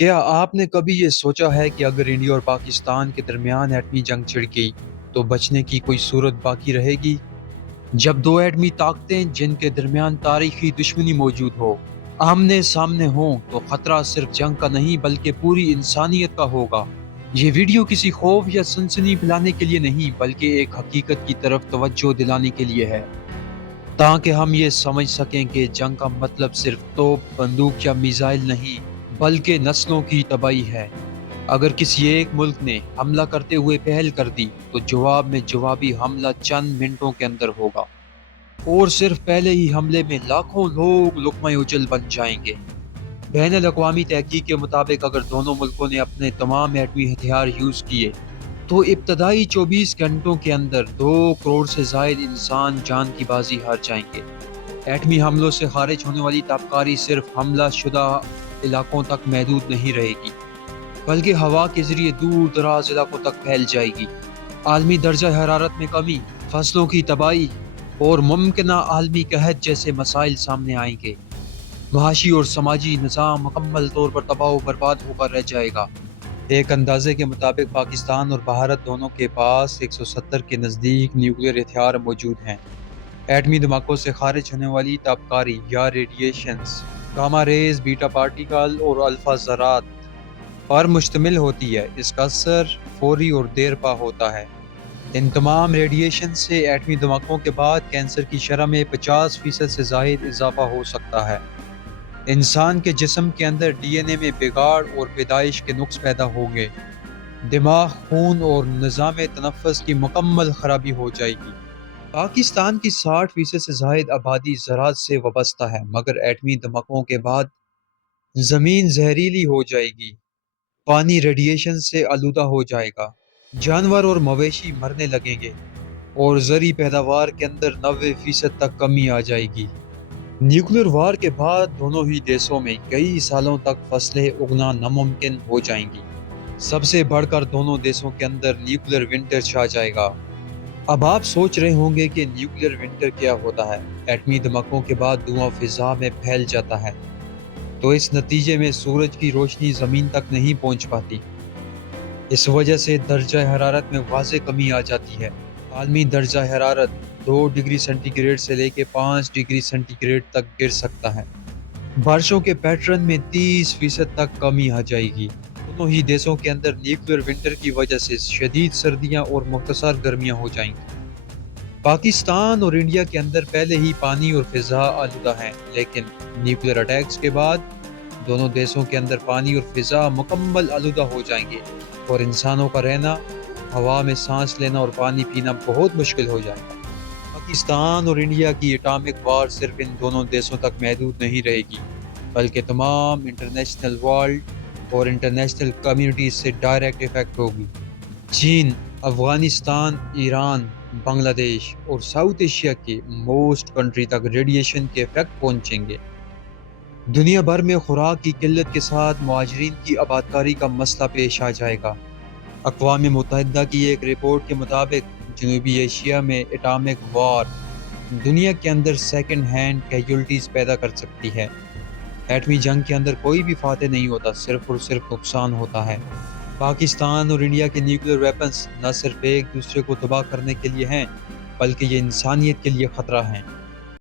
کیا آپ نے کبھی یہ سوچا ہے کہ اگر انڈیا اور پاکستان کے درمیان ایٹمی جنگ چھڑ گئی تو بچنے کی کوئی صورت باقی رہے گی؟ جب دو ایٹمی طاقتیں جن کے درمیان تاریخی دشمنی موجود ہو آمنے سامنے ہوں تو خطرہ صرف جنگ کا نہیں بلکہ پوری انسانیت کا ہوگا۔ یہ ویڈیو کسی خوف یا سنسنی پھیلانے کے لیے نہیں بلکہ ایک حقیقت کی طرف توجہ دلانے کے لیے ہے، تاکہ ہم یہ سمجھ سکیں کہ جنگ کا مطلب صرف توپ، بندوق یا میزائل نہیں بلکہ نسلوں کی تباہی ہے۔ اگر کسی ایک ملک نے حملہ کرتے ہوئے پہل کر دی تو جواب میں جوابی حملہ چند منٹوں کے اندر ہوگا، اور صرف پہلے ہی حملے میں لاکھوں لوگ لقمہ اجل بن جائیں گے۔ بین الاقوامی تحقیق کے مطابق اگر دونوں ملکوں نے اپنے تمام ایٹمی ہتھیار یوز کیے تو ابتدائی 24 گھنٹوں کے اندر 2 کروڑ سے زائد انسان جان کی بازی ہار جائیں گے۔ ایٹمی حملوں سے خارج ہونے والی تابکاری صرف حملہ شدہ علاقوں تک محدود نہیں رہے گی بلکہ ہوا کے ذریعے دور دراز علاقوں تک پھیل جائے گی۔ عالمی درجہ حرارت میں کمی، فصلوں کی تباہی اور ممکنہ عالمی قحط جیسے مسائل سامنے آئیں گے۔ معاشی اور سماجی نظام مکمل طور پر تباہ و برباد ہو کر رہ جائے گا۔ ایک اندازے کے مطابق پاکستان اور بھارت دونوں کے پاس 170 کے نزدیک نیوکلیر ہتھیار موجود ہیں۔ ایٹمی دھماکوں سے خارج ہونے والی تابکاری یا ریڈیشنز گاما ریز، بیٹا پارٹیکل اور الفا ذرات پر مشتمل ہوتی ہے۔ اس کا اثر فوری اور دیر پا ہوتا ہے۔ ان تمام ریڈیشن سے ایٹمی دھماکوں کے بعد کینسر کی شرح میں 50% سے زائد اضافہ ہو سکتا ہے۔ انسان کے جسم کے اندر ڈی این اے میں بگاڑ اور پیدائش کے نقص پیدا ہوں گے۔ دماغ، خون اور نظام تنفس کی مکمل خرابی ہو جائے گی۔ پاکستان کی 60% سے زائد آبادی زراعت سے وابستہ ہے، مگر ایٹمی دھماکوں کے بعد زمین زہریلی ہو جائے گی، پانی ریڈیشن سے آلودہ ہو جائے گا، جانور اور مویشی مرنے لگیں گے اور زرعی پیداوار کے اندر 90% تک کمی آ جائے گی۔ نیوکلیر وار کے بعد دونوں ہی دیشوں میں کئی سالوں تک فصلیں اگنا ناممکن ہو جائیں گی۔ سب سے بڑھ کر دونوں دیشوں کے اندر نیوکلیر ونٹر چھا جائے گا۔ اب آپ سوچ رہے ہوں گے کہ نیوکلیر ونٹر کیا ہوتا ہے؟ ایٹمی دھماکوں کے بعد دھواں فضا میں پھیل جاتا ہے، تو اس نتیجے میں سورج کی روشنی زمین تک نہیں پہنچ پاتی۔ اس وجہ سے درجہ حرارت میں واضح کمی آ جاتی ہے۔ عالمی درجہ حرارت 2 ڈگری سینٹی گریڈ سے لے کے 5 ڈگری سینٹی گریڈ تک گر سکتا ہے۔ بارشوں کے پیٹرن میں 30% تک کمی آ جائے گی۔ دونوں ہی دیشوں کے اندر نیوکلیر ونٹر کی وجہ سے شدید سردیاں اور مختصر گرمیاں ہو جائیں گی۔ پاکستان اور انڈیا کے اندر پہلے ہی پانی اور فضا آلودہ ہیں، لیکن نیوکلیر اٹیکس کے بعد دونوں دیشوں کے اندر پانی اور فضا مکمل آلودہ ہو جائیں گے اور انسانوں کا رہنا، ہوا میں سانس لینا اور پانی پینا بہت مشکل ہو جائے گا۔ پاکستان اور انڈیا کی اٹامک وار صرف ان دونوں دیشوں تک محدود نہیں رہے گی بلکہ تمام انٹرنیشنل ورلڈ اور انٹرنیشنل کمیونٹی سے ڈائریکٹ افیکٹ ہوگی۔ چین، افغانستان، ایران، بنگلہ دیش اور ساؤتھ ایشیا کے موسٹ کنٹری تک ریڈیشن کے افیکٹ پہنچیں گے۔ دنیا بھر میں خوراک کی قلت کے ساتھ مہاجرین کی آبادکاری کا مسئلہ پیش آ جائے گا۔ اقوام متحدہ کی ایک رپورٹ کے مطابق جنوبی ایشیا میں اٹامک وار دنیا کے اندر سیکنڈ ہینڈ کیجولٹیز پیدا کر سکتی ہے۔ ایٹمی جنگ کے اندر کوئی بھی فاتح نہیں ہوتا، صرف اور صرف نقصان ہوتا ہے۔ پاکستان اور انڈیا کے نیوکلیر ویپنز نہ صرف ایک دوسرے کو تباہ کرنے کے لیے ہیں بلکہ یہ انسانیت کے لیے خطرہ ہیں۔